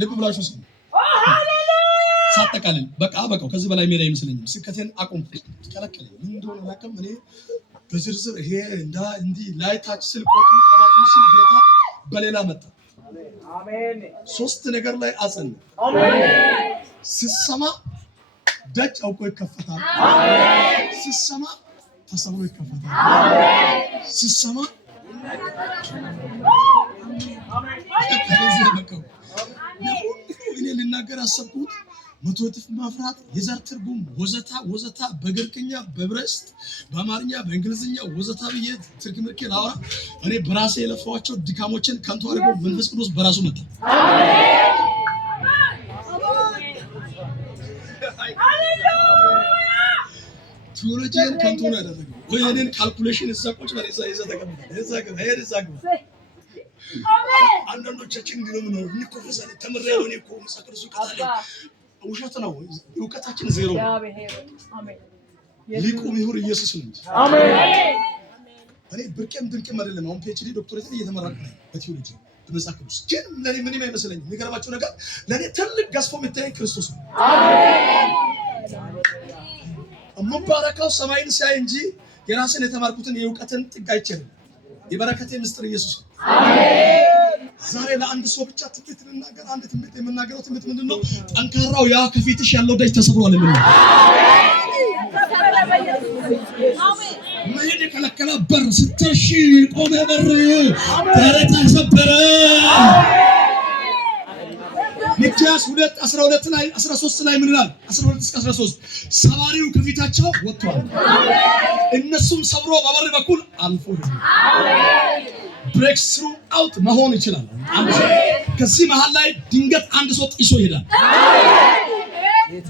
ልብ ብላችሁ ስሙ። ሳጠቃልል በቃው ከዚህ በላይ ሜዳ አይመስለኝም። ስብከቴን አቆምኩ። ተከለከለ። ምን እንደሆነ አላውቅም። እኔ በዝርዝር ይሄ እንዲህ ላይ ታች ስል ቆጥም ቀባጥ ምስል ጌታ በሌላ መጣ። አሜን። ሶስት ነገር ላይ አጸን። አሜን። ሲሰማ ደጅ አውቆ ይከፈታል። አሜን። ሲሰማ ተሰብሮ ይከፈታል። አሜን። ሲሰማ እኔ ልናገር አሰብኩት። መቶ እጥፍ ማፍራት የዘር ትርጉም ወዘታ በግሪክኛ በዕብራይስጥ በአማርኛ በእንግሊዝኛ ወዘታ ብዬ ትርክምርኬ ላወራ እኔ በራሴ የለፋቸው ድካሞችን ከንቱ አድርጎ መንፈስ ቅዱስ በራሱ መጣ። ቲዮሎጂን ከንቱ ነው ያደረገው። ወይ እኔን ካልኩሌሽን እዛ ቁጭ በል እዛ ተቀምጠ እዛ ገባ። አሜን። አንዳንዶቻችን ግን ነው እንቆፈሳለን። ተምሬያለሁ እኔ እኮ መሳቅርሱ ከተለ ውሸት ነው። እውቀታችን ዜሮ። አሜን። ሊቁ ምሁር ኢየሱስ ነው። አሜን። እኔ ብርቄም ድንቅም አይደለም። አሁን ፒኤችዲ ዶክተሬት እየተመረቀ ነው በቲዮሎጂ በመጽሐፍ ቅዱስ። ግን ለኔ ምንም አይመስለኝም። የሚገርማችሁ ነገር ለኔ ትልቅ ገዝፎ የሚታየኝ ክርስቶስ ነው። አሜን። አምባረካው ሰማይን ሳይ እንጂ የራስን የተማርኩትን የእውቀትን ጥግ አይቻልም። የበረከቴ ምስጢር ኢየሱስ ነው። አሜን። ዛሬ ለአንድ ሰው ብቻ ትንቢት ልናገር። አንድ ትንቢት የምናገረው ትንቢት ምንድነው? ጠንካራው ያ ከፊትሽ ያለው ደጅ ተሰብሯል የሚል ነው። መሄድ የከለከለ በር ስትሽ ቆመ በር ተሰበረ። ሚክያስ 2:12 ላይ 13 ላይ ምን ይላል? 12 እስከ 13 ሰባሪው ከፊታቸው ወጥቷል፣ እነሱም ሰብሮ በበር በኩል አልፎ ብሬክ ስሩ አውት መሆን ይችላል። ከዚህ መሃል ላይ ድንገት አንድ ሰው ጥሶ ይሄዳል።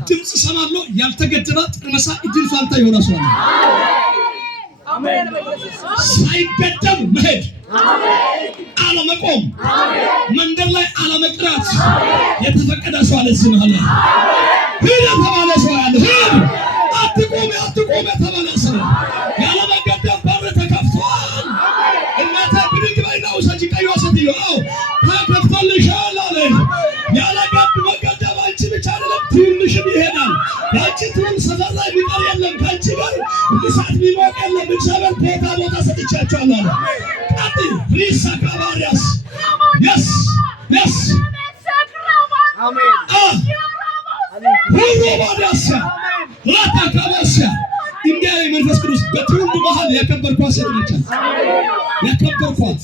ድምጽ ሰማለሁ ያልተገደበ ጥቅመሳ እድል ፋንታ ይሆናል። ሰው ሳይገደብ መሄድ፣ አለመቆም፣ መንደር ላይ አለመቅራት የተፈቀደ ሰው አለ። እዚህ መሃል ላይ ሂድ የተባለ ሰው አለ። ሂድ አትቆም የተባለ ሰው ያለመገደብ በር ተከፍቷል። እናታ ብድግ በይና ውሰጂ ቀይዋ ሴትዮ ተከፍቶልሻል አለ። ያለመገደብ አንቺ ብቻ አይደለም ትውልሽም ይሄዳል። ያንቺ ትውል ሰፈር ላይ ቢቀር የለም። ከአንቺ ጋር እሳት ቢሞቅ የለም። እግዚአብሔር ቦታ ሰጥቻቸዋለሁ አለ። ቀጥይ ሪሳ ካባሪያስ yes አሜን ሁሉ ባዳሳ ራታ ካባሳ እንዲያ መንፈስ ቅዱስ በትውልድ መሃል ያከበርኳት ሴት ነች። ያከበርኳት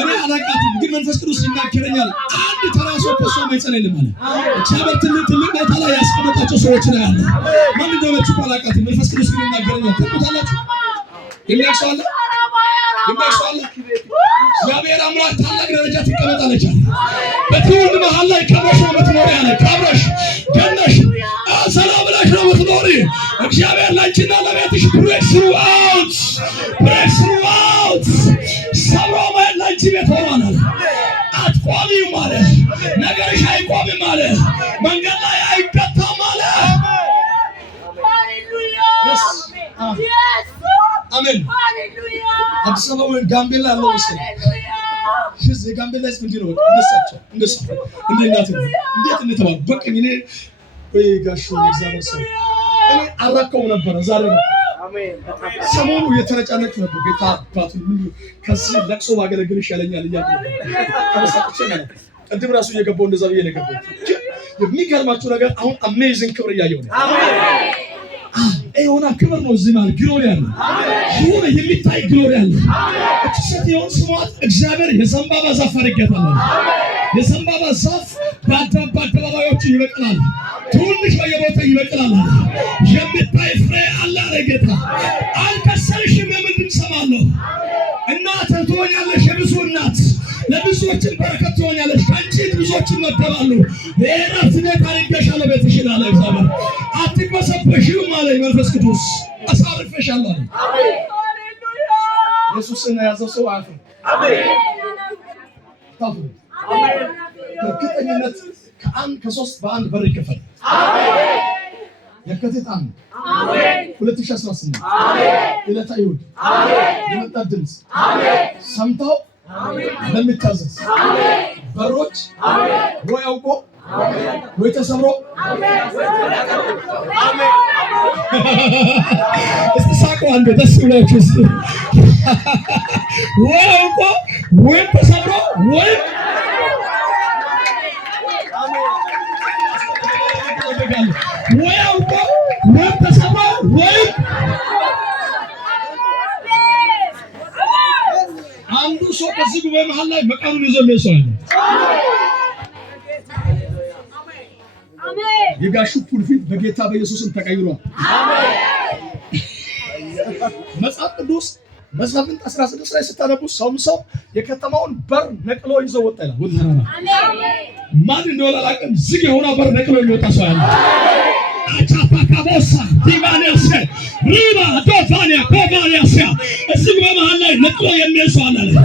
እኔ አላውቃትም፣ ግን መንፈስ ቅዱስ ይናገረኛል። አንድ ተራሶ ከሷ ማይጸን የለም አለ። እግዚአብሔር ትልቅ ቦታ ላይ ያስቀመጣቸው ሰዎች ላይ አለ። ማን እንደሆነች አላውቃትም። መንፈስ ቅዱስ ግን ይናገረኛል። ታውቁታላችሁ? የሚያውቃለ እግዚአብሔር አምላክ ታላቅ ደረጃ ትቀመጣለች አለ። በትውልድ መሃል ላይ ከበሽ ነው የምትኖሪ አለ። ካብረሽ ገነሽ ሰላም ብለሽ ነው የምትኖሪ። እግዚአብሔር ላንቺና ለቤትሽ ብሬክ ስሩ አውት ሰብሮ ማየት ላንቺ ቤት ሆኗል። አትቆሚም ማለት ነገርሽ አይቆምም ማለት መንገድ ላይ አይገታም ማለት አሜን። አዲስ አበባ ወይ ጋምቤላ ያለው መሰለኝ። እዚህ ጋምቤላ ህዝብ እንዲህ ነው። እንደሳቸው እንደናት ነው። እንዴት እንደተባለ በቃ እኔ ወይ ጋሽ እግዚአብሔር ሰው እኔ አራከው ነበር። ዛሬ ነው አሜን። ሰሞኑ የተነጫነች ነበር። ጌታ አባቱ ከዚህ ለቅሶ ባገለግል ይሻለኛል እያልኩ ተመሳጥቼ ነው። ቅድም ራሱ እየገባው እንደዛ ብዬ ነው የገባው። የሚገርማችሁ ነገር አሁን አሜዚንግ ክብር እያየሁ ነው። አሜን። የሆነ ክብር ነው። እዚህ ማለት ግሎሪ አለ። የሆነ የሚታይ ግሎሪ አለ። እቺ የሆነ ስሟት እግዚአብሔር የዘንባባ ዛፍ አድርጌታለሁ። የዘንባባ ዛፍ በአደባባዮቹ ይበቅላል። ትንሽ በየቦታው ይበቅላል። የሚታይ ፍሬ አለ አለ ጌታ። አልከሰርሽም የምንድን ሰማለሁ። እናት ትሆኛለሽ፣ የብዙ እናት ለብዙዎችን በረከት ትሆኛለሽ። ከአንቺ ብዙዎች ይመገባሉ። የእረፍት ቤት አድርጌሻለሁ ቤትሽን አለ እግዚአብሔር። አትቅበሰበሽም አለ መንፈስ ቅዱስ። አሳርፌሻለሁ አለ። ኢየሱስን የያዘው ሰው አያፍርም። አሜን። በእርግጠኝነት ከሶስት በአንድ በር ይከፈል። የካቲት 1 2018 ዕለተ እሑድ የመጣ ድምፅ ሰምተው ለሚታዘዝ በሮች ወይ አውቆ ወይ ተሰብሮ እስቲ ሳቁ አንዴ ደስ ብላችሁ እስቲ ወይ አውቆ ወይ ተሰብሮ ወይ ወይ አውቆ ወይ ተሰብሮ ወይ አንዱ ሰው ከዚህ ጉባኤ መሃል ላይ መቃኑን ይዞ የሚሰው የጋሹ ፑልፊት በጌታ በኢየሱስም ተቀይሯል። መጽሐፍ ቅዱስ መሳፍንት 16 ላይ ስታነቡ ሰው የከተማውን በር ነቅሎ ይዞ ወጣ ይላል። ወደ ተራራ ማን እንደሆነ አላውቅም። ዝግ የሆነ በር ነቅሎ የሚወጣ ሰው አለ። አቻፓካቦሳ ዲቫኒያስ ሪባ ዶፋኒያ ኮቫኒያስ እዚህ በመሃል ላይ ነቅሎ የሚሰው አለ።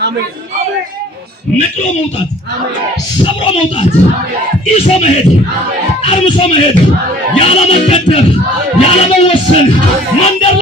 አሜን። ነቅሎ መውጣት፣ ሰብሮ መውጣት፣ ይዞ መሄድ፣ አርምሶ መሄድ፣ ያለ መገደብ ያለ